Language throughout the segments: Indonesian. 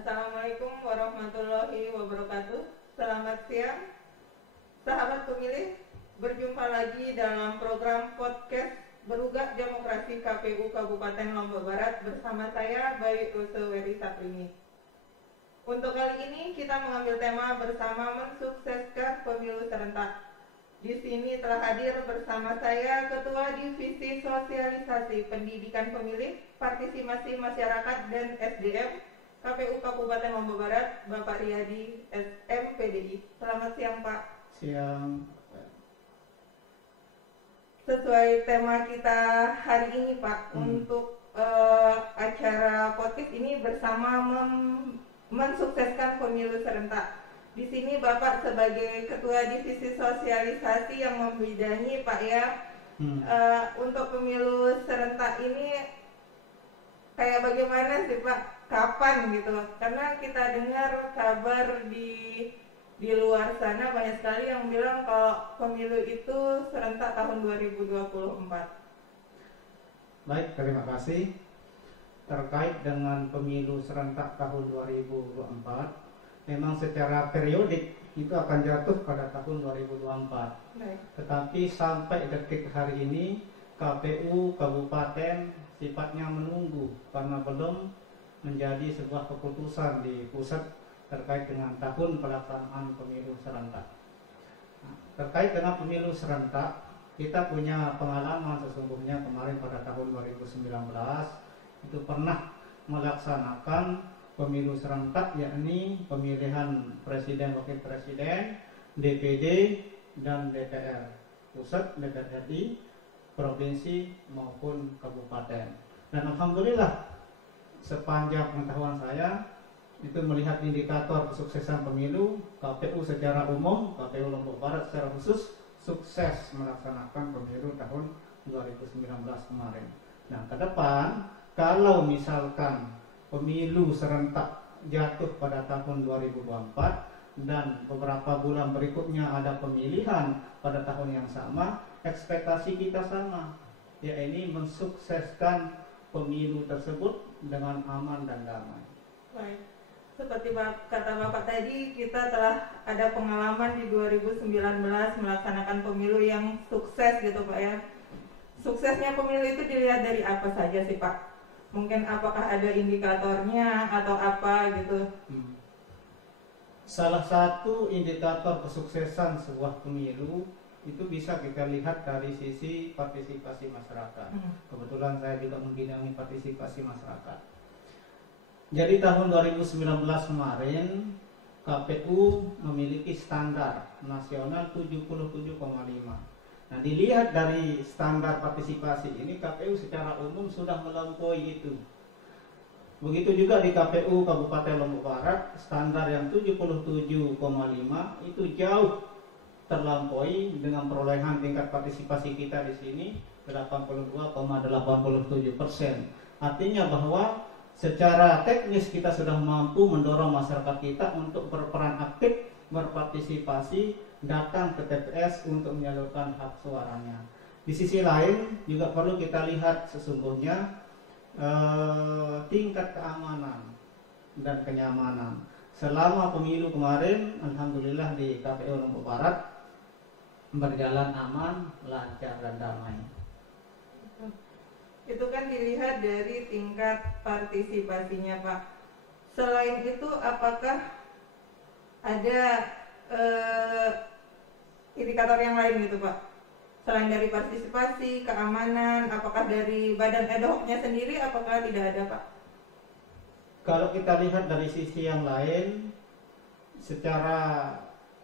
Assalamualaikum warahmatullahi wabarakatuh. Selamat siang, sahabat pemilih. Berjumpa lagi dalam program podcast Berugak Demokrasi KPU Kabupaten Lombok Barat bersama saya Bayi Ruseweri Saprini. Untuk kali ini kita mengambil tema bersama mensukseskan pemilu serentak. Di sini telah hadir bersama saya Ketua Divisi Sosialisasi Pendidikan Pemilih, Partisipasi Masyarakat dan SDM KPU Kabupaten Lombok Barat, Bapak Riyadi SMPDI. Selamat siang, Pak. Siang. Sesuai tema kita hari ini, Pak, untuk acara podcast ini bersama mensukseskan pemilu serentak. Di sini Bapak sebagai Ketua Divisi Sosialisasi yang membidangi, Pak, ya, untuk pemilu serentak ini kayak bagaimana sih, Pak? Kapan gitu? Karena kita dengar kabar di luar sana banyak sekali yang bilang kalau pemilu itu serentak tahun 2024. Baik, terima kasih. Terkait dengan pemilu serentak tahun 2024, memang secara periodik itu akan jatuh pada tahun 2024. Baik. Tetapi sampai detik hari ini KPU Kabupaten sifatnya menunggu karena belum menjadi sebuah keputusan di pusat terkait dengan tahun pelaksanaan pemilu serentak. Terkait dengan pemilu serentak, kita punya pengalaman sesungguhnya kemarin pada tahun 2019 itu pernah melaksanakan pemilu serentak, yakni pemilihan presiden, wakil presiden, DPD dan DPR pusat, DPR RI, provinsi maupun kabupaten. Dan alhamdulillah sepanjang pengetahuan saya itu melihat indikator kesuksesan pemilu, KPU secara umum, KPU Lombok Barat secara khusus sukses melaksanakan pemilu tahun 2019 kemarin. Nah, ke depan kalau misalkan pemilu serentak jatuh pada tahun 2024 dan beberapa bulan berikutnya ada pemilihan pada tahun yang sama, ekspektasi kita sama, yaitu mensukseskan pemilu tersebut dengan aman dan damai. Baik. Seperti kata Bapak tadi, kita telah ada pengalaman di 2019 melaksanakan pemilu yang sukses gitu, Pak, ya. Suksesnya pemilu itu dilihat dari apa saja sih, Pak? Mungkin apakah ada indikatornya atau apa gitu? Salah satu indikator kesuksesan sebuah pemilu itu bisa kita lihat dari sisi partisipasi masyarakat. Kebetulan saya juga membidangi partisipasi masyarakat. Jadi tahun 2019 kemarin KPU memiliki standar nasional 77,5. Nah, dilihat dari standar partisipasi ini KPU secara umum sudah melampaui itu. Begitu juga di KPU Kabupaten Lombok Barat, standar yang 77,5 itu jauh terlampaui dengan perolehan tingkat partisipasi kita di sini 82,87%. Artinya bahwa secara teknis kita sudah mampu mendorong masyarakat kita untuk berperan aktif, berpartisipasi, datang ke TPS untuk menyalurkan hak suaranya. Di sisi lain juga perlu kita lihat sesungguhnya tingkat keamanan dan kenyamanan. Selama pemilu kemarin, alhamdulillah di KPU Lombok Barat berjalan aman, lancar dan damai. Itu kan dilihat dari tingkat partisipasinya, Pak. Selain itu, apakah ada indikator yang lain gitu, Pak? Selain dari partisipasi, keamanan, apakah dari badan ad hoc-nya sendiri, apakah tidak ada, Pak? Kalau kita lihat dari sisi yang lain, secara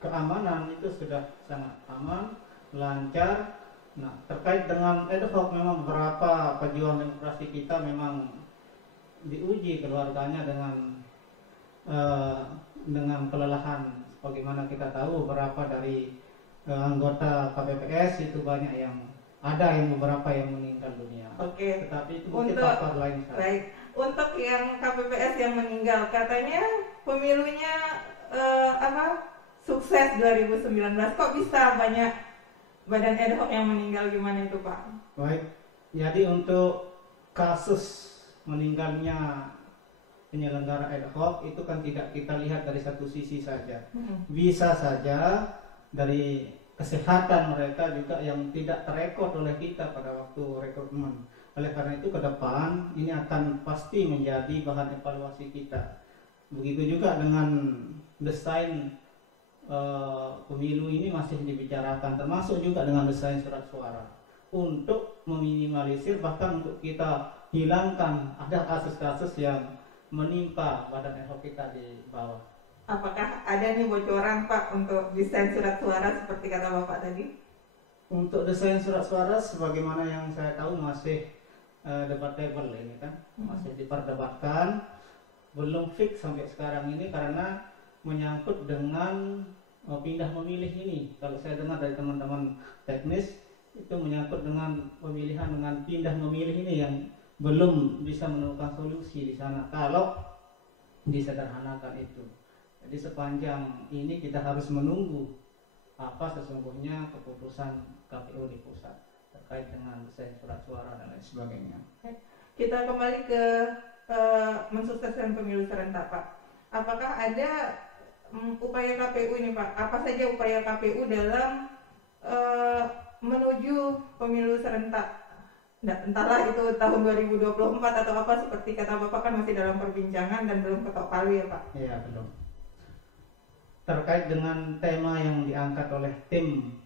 keamanan itu sudah sangat aman, lancar. Nah, terkait dengan ad hoc, memang beberapa pejuang demokrasi kita memang diuji keluarganya dengan kelelahan. Bagaimana kita tahu beberapa dari anggota KPPS itu banyak yang beberapa yang meninggal dunia. Oke. Tetapi itu mungkin faktor lain. Baik. Untuk yang KPPS yang meninggal, katanya pemilunya sukses 2019. Kok bisa banyak badan ad hoc yang meninggal, gimana itu, Pak? Baik, jadi untuk kasus meninggalnya penyelenggara ad hoc itu kan tidak kita lihat dari satu sisi saja. Bisa saja dari kesehatan mereka juga yang tidak terekod oleh kita pada waktu rekrutmen. Oleh karena itu ke depan ini akan pasti menjadi bahan evaluasi kita. Begitu juga dengan desain pemilu ini masih dibicarakan, termasuk juga dengan desain surat suara untuk meminimalisir, bahkan untuk kita hilangkan ada kasus-kasus yang menimpa badan ad hoc kita di bawah. Apakah ada nih bocoran Pak untuk desain surat suara seperti kata Bapak tadi? Untuk desain surat suara sebagaimana yang saya tahu masih debatable ini kan, masih diperdebatkan, belum fix sampai sekarang ini karena menyangkut dengan pindah memilih ini. Kalau saya dengar dari teman-teman teknis itu menyangkut dengan pemilihan dengan pindah memilih ini yang belum bisa menemukan solusi di sana kalau disederhanakan itu. Jadi sepanjang ini kita harus menunggu apa sesungguhnya keputusan KPU di pusat terkait dengan desain surat suara dan lain sebagainya. Kita kembali ke mensukseskan pemilu serentak Pak. Apakah ada upaya KPU ini Pak? Apa saja upaya KPU dalam menuju pemilu serentak? Entahlah itu tahun 2024 atau apa, seperti kata Bapak kan masih dalam perbincangan dan belum ketok palu ya Pak? Iya belum. Terkait dengan tema yang diangkat oleh tim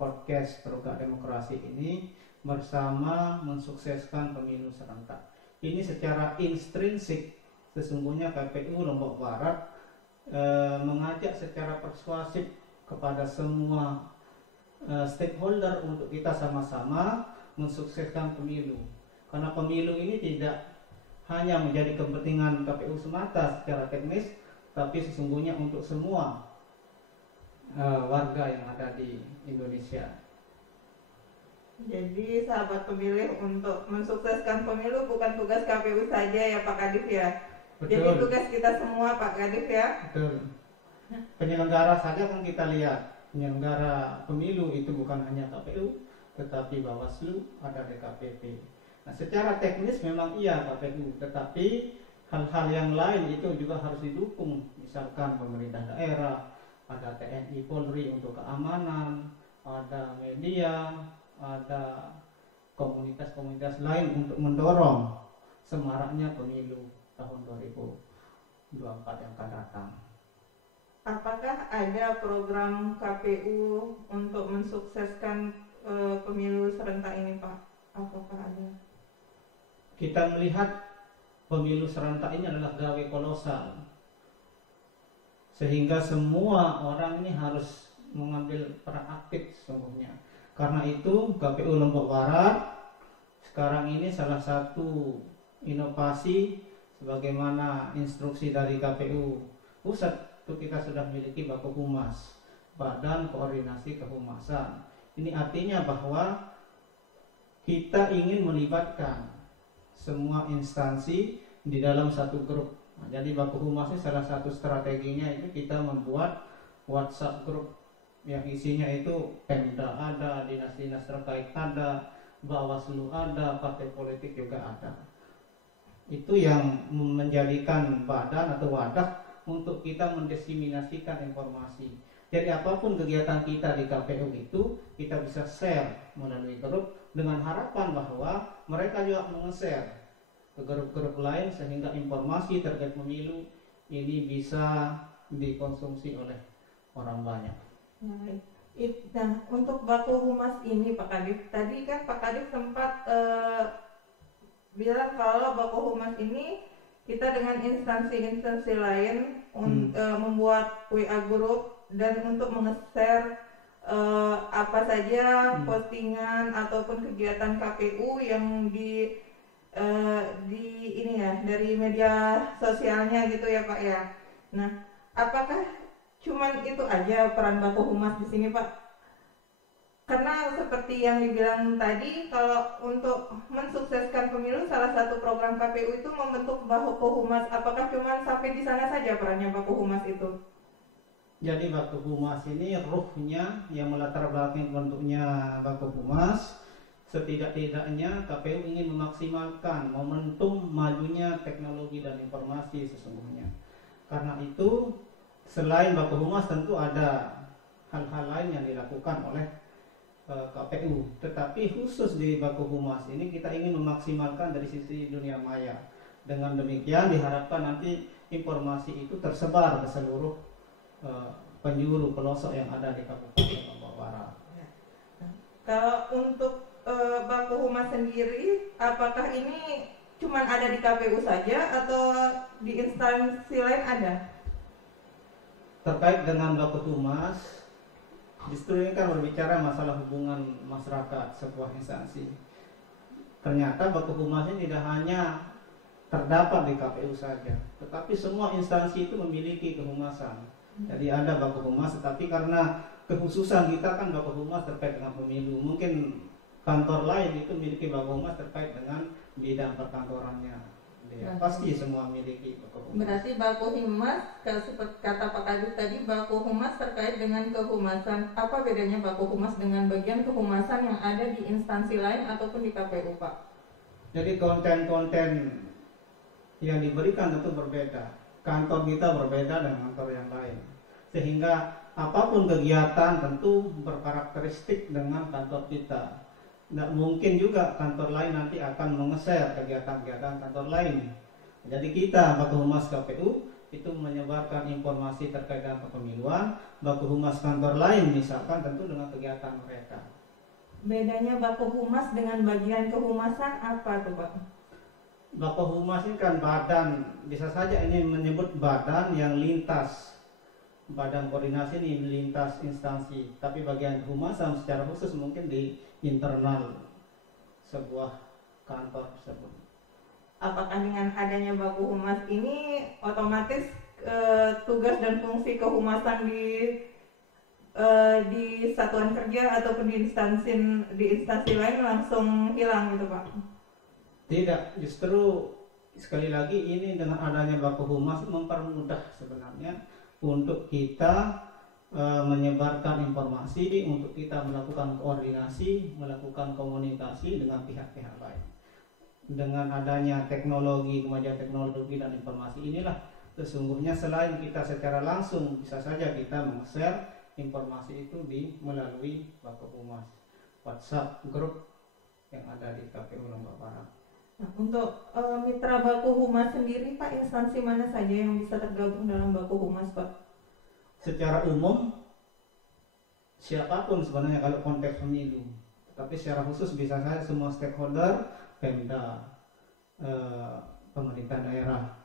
podcast Perugak Demokrasi ini bersama mensukseskan pemilu serentak. Ini secara intrinsik sesungguhnya KPU Lombok Barat mengajak secara persuasif kepada semua stakeholder untuk kita sama-sama mensukseskan pemilu. Karena pemilu ini tidak hanya menjadi kepentingan KPU semata secara teknis, tapi sesungguhnya untuk semua warga yang ada di Indonesia. Jadi sahabat pemilih, untuk mensukseskan pemilu bukan tugas KPU saja ya Pak Kadif ya. Betul. Jadi tugas kita semua Pak Kadif ya. Betul. Penyelenggara saja kan kita lihat, penyelenggara pemilu itu bukan hanya KPU, tetapi Bawaslu, ada DKPP. Nah, secara teknis memang iya KPU, tetapi hal-hal yang lain itu juga harus didukung. Misalkan pemerintah daerah, ada TNI Polri untuk keamanan, ada media, ada komunitas-komunitas lain untuk mendorong semaraknya pemilu tahun 2024 yang akan datang. Apakah ada program KPU untuk mensukseskan pemilu serentak ini Pak? Apakah ada? Kita melihat pemilu serentak ini adalah gawe kolosal, sehingga semua orang ini harus mengambil peran aktif sesungguhnya. Karena itu KPU Lombok Barat sekarang ini salah satu inovasi sebagaimana instruksi dari KPU pusat itu kita sudah memiliki Baku Humas, Badan Koordinasi Kehumasan. Ini artinya bahwa kita ingin melibatkan semua instansi di dalam satu grup. Nah, jadi Baku Humas ini salah satu strateginya itu kita membuat WhatsApp grup yang isinya itu Pemda ada, dinas-dinas terkait ada, Bawaslu ada, partai politik juga ada. Itu yang menjadikan badan atau wadah untuk kita mendiseminasikan informasi. Jadi apapun kegiatan kita di KPU itu kita bisa share melalui grup dengan harapan bahwa mereka juga meng-share ke grup-grup lain sehingga informasi terkait pemilu ini bisa dikonsumsi oleh orang banyak. Nah, untuk Baku Humas ini Pak Kadif, tadi kan Pak Kadif sempat bilang kalau Baku Humas ini kita dengan instansi-instansi lain membuat WA group dan untuk meng-share apa saja postingan ataupun kegiatan KPU yang di ini ya dari media sosialnya gitu ya Pak ya. Nah, apakah cuman itu aja peran Baku Humas di sini Pak? Karena seperti yang dibilang tadi, kalau untuk mensukseskan pemilu salah satu program KPU itu membentuk Baku Humas. Apakah cuma sampai di sana saja perannya Baku Humas itu? Jadi Baku Humas ini ruhnya yang melatar belakangi bentuknya Baku Humas Setidak-tidaknya KPU ingin memaksimalkan momentum majunya teknologi dan informasi sesungguhnya. Karena itu, selain Baku Humas tentu ada hal-hal lain yang dilakukan oleh KPU. Tetapi khusus di Baku Humas ini kita ingin memaksimalkan dari sisi dunia maya. Dengan demikian diharapkan nanti informasi itu tersebar ke seluruh penjuru pelosok yang ada di Kabupaten Lombok Barat. Kalau untuk Baku Humas sendiri, apakah ini cuma ada di KPU saja atau di instansi lain ada? Terkait dengan Baku Humas, justru ini kan berbicara masalah hubungan masyarakat sebuah instansi. Ternyata Baku Humas ini tidak hanya terdapat di KPU saja, tetapi semua instansi itu memiliki kehumasan. Jadi ada Baku Humas, tetapi karena kekhususan kita kan Baku Humas terkait dengan pemilu, mungkin kantor lain itu memiliki Baku Humas terkait dengan bidang perkantorannya. Ya, pasti semua memiliki Baku Humas. Berarti Baku Humas, seperti kata Pak Kadis tadi, Baku Humas terkait dengan kehumasan. Apa bedanya Baku Humas dengan bagian kehumasan yang ada di instansi lain ataupun di KPU, Pak? Jadi konten-konten yang diberikan tentu berbeda. Kantor kita berbeda dengan kantor yang lain. Sehingga apapun kegiatan tentu berkarakteristik dengan kantor kita. Tidak mungkin juga kantor lain nanti akan menge-share kegiatan-kegiatan kantor lain. Jadi kita Baku Humas KPU itu menyebarkan informasi terkait dengan kepemiluan. Baku Humas kantor lain misalkan tentu dengan kegiatan mereka. Bedanya Baku Humas dengan bagian kehumasan apa tuh, Pak? Baku Humas ini kan badan, bisa saja ini menyebut badan yang lintas, badan koordinasi ini lintas instansi. Tapi bagian kehumasan secara khusus mungkin di internal sebuah kantor tersebut. Apakah dengan adanya Baku Humas ini otomatis tugas dan fungsi kehumasan di satuan kerja ataupun di instansi lain langsung hilang gitu, Pak? Tidak, justru sekali lagi ini dengan adanya Baku Humas mempermudah sebenarnya untuk kita menyebarkan informasi, untuk kita melakukan koordinasi, melakukan komunikasi dengan pihak-pihak lain. Dengan adanya teknologi, kemajuan teknologi dan informasi inilah sesungguhnya selain kita secara langsung bisa saja kita meng-share informasi itu melalui Baku Humas, WhatsApp grup yang ada di KPU Lombok Barat. Nah, untuk mitra Baku Humas sendiri, Pak, instansi mana saja yang bisa tergabung dalam Baku Humas, Pak? Secara umum siapapun sebenarnya kalau konteks pemilu, tapi secara khusus bisa saja semua stakeholder, Pemda, pemerintah daerah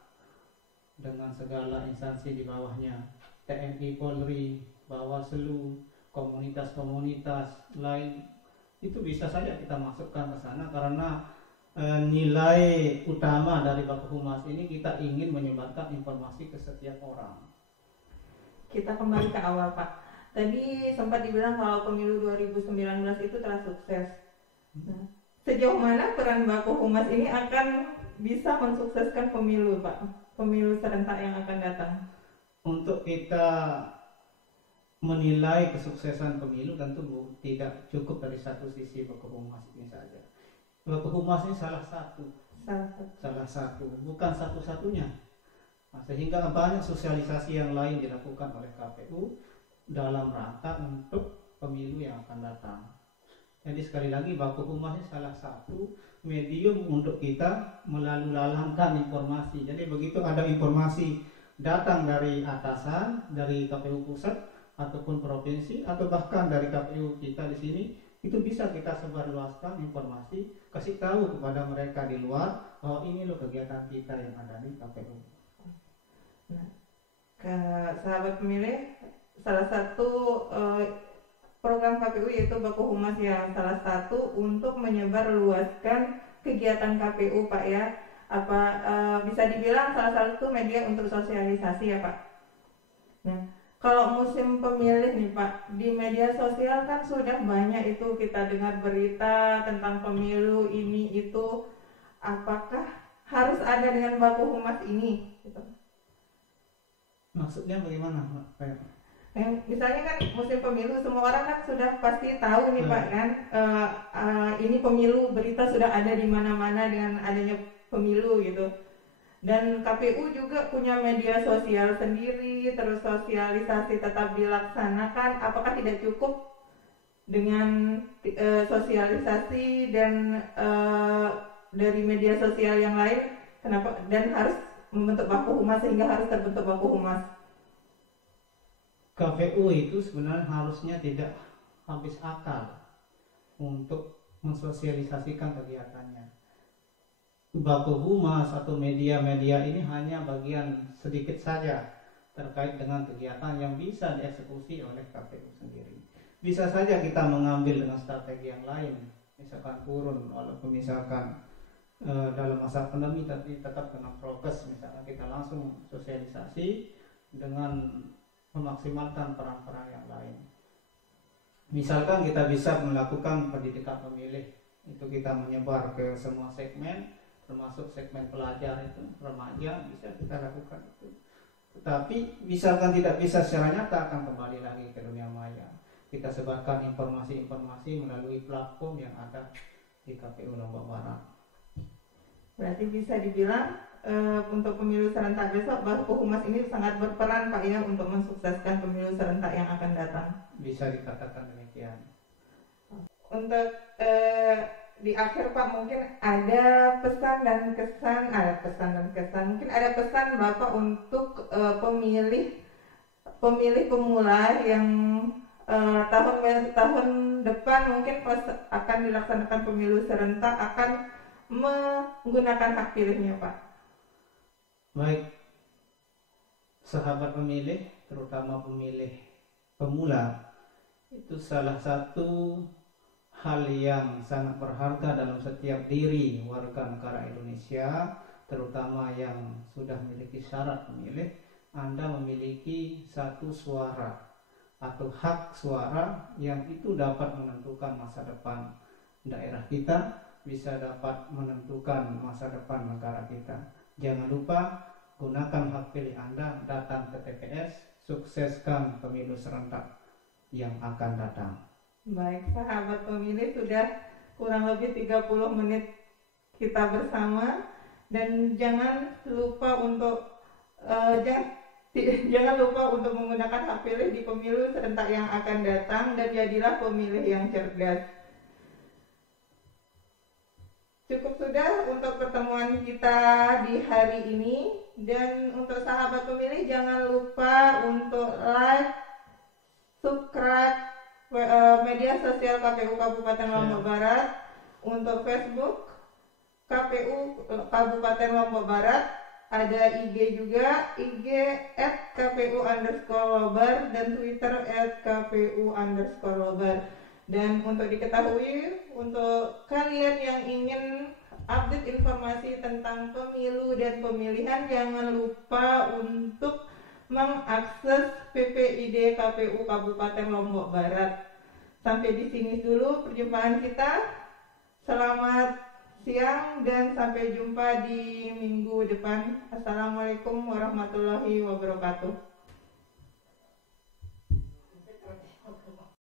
dengan segala instansi di bawahnya, TNI, Polri, Bawaslu, komunitas-komunitas lain, itu bisa saja kita masukkan ke sana karena nilai utama dari Baku Humas ini kita ingin menyebarkan informasi ke setiap orang. Kita kembali ke awal, Pak. Tadi sempat dibilang kalau pemilu 2019 itu telah sukses. Nah, sejauh mana peran Baku Humas ini akan bisa mensukseskan pemilu, Pak? Pemilu serentak yang akan datang. Untuk kita menilai kesuksesan pemilu tentu tidak cukup dari satu sisi Baku Humas ini saja. Baku Humas ini salah satu, bukan satu-satunya. Nah, sehingga banyak sosialisasi yang lain dilakukan oleh KPU dalam rangka untuk pemilu yang akan datang. Jadi sekali lagi Baku Humas ini salah satu medium untuk kita melalu-lalangkan informasi. Jadi begitu ada informasi datang dari atasan, dari KPU pusat ataupun provinsi atau bahkan dari KPU kita di sini, itu bisa kita sebarluaskan informasi, kasih tahu kepada mereka di luar bahwa ini loh kegiatan kita yang ada di KPU. Nah, ke sahabat pemilih, salah satu program KPU yaitu Baku Humas yang salah satu untuk menyebarluaskan kegiatan KPU, Pak, ya. Apa bisa dibilang salah satu media untuk sosialisasi, ya, Pak. Nah, kalau musim pemilih nih, Pak, di media sosial kan sudah banyak itu kita dengar berita tentang pemilu ini itu. Apakah harus ada dengan Baku Humas ini? Gitu. Maksudnya bagaimana, Pak? Misalnya kan musim pemilu, semua orang kan sudah pasti tahu nih Pak kan, ini pemilu, berita sudah ada di mana-mana dengan adanya pemilu gitu. Dan KPU juga punya media sosial sendiri, terus sosialisasi tetap dilaksanakan. Apakah tidak cukup dengan sosialisasi dan dari media sosial yang lain? Kenapa dan harus membentuk baku humas sehingga harus terbentuk baku humas? KPU itu sebenarnya harusnya tidak habis akal untuk mensosialisasikan kegiatannya. Baku humas atau media-media ini hanya bagian sedikit saja terkait dengan kegiatan yang bisa dieksekusi oleh KPU sendiri. Bisa saja kita mengambil dengan strategi yang lain, misalkan turun, walaupun misalkan dalam masa pandemi tapi tetap dengan prokes, misalkan kita langsung sosialisasi dengan memaksimalkan peran-peran yang lain. Misalkan kita bisa melakukan pendidikan pemilih, itu kita menyebar ke semua segmen, termasuk segmen pelajar itu, remaja, bisa kita lakukan itu. Tetapi misalkan tidak bisa secara nyata, akan kembali lagi ke dunia maya. Kita sebarkan informasi-informasi melalui platform yang ada di KPU Lombok Barat. Berarti bisa dibilang untuk pemilu serentak besok, baku humas ini sangat berperan Pak ya untuk mensukseskan pemilu serentak yang akan datang. Bisa dikatakan demikian. Untuk di akhir Pak, mungkin ada pesan dan kesan, mungkin ada pesan Bapak untuk pemilih pemula yang tahun depan mungkin akan dilaksanakan pemilu serentak, akan menggunakan hak pilihnya Pak. Baik, sahabat pemilih, terutama pemilih pemula, itu salah satu hal yang sangat berharga dalam setiap diri warga negara Indonesia, terutama yang sudah memiliki syarat pemilih. Anda memiliki satu suara atau hak suara yang itu dapat menentukan masa depan daerah kita, bisa dapat menentukan masa depan negara kita. Jangan lupa gunakan hak pilih Anda, datang ke TPS, sukseskan pemilu serentak yang akan datang. Baik, sahabat pemilih, sudah kurang lebih 30 menit kita bersama, dan jangan lupa untuk menggunakan hak pilih di pemilu serentak yang akan datang, dan jadilah pemilih yang cerdas. Cukup sudah untuk pertemuan kita di hari ini, dan untuk sahabat pemilih jangan lupa untuk like, subscribe media sosial KPU Kabupaten Lombok Barat. Untuk Facebook KPU Kabupaten Lombok Barat, ada IG juga, IG @kpu_lobar dan Twitter @kpu_lobar. Dan untuk diketahui, untuk kalian yang ingin update informasi tentang pemilu dan pemilihan, jangan lupa untuk mengakses PPID KPU Kabupaten Lombok Barat. Sampai di sini dulu perjumpaan kita. Selamat siang dan sampai jumpa di minggu depan. Assalamualaikum warahmatullahi wabarakatuh.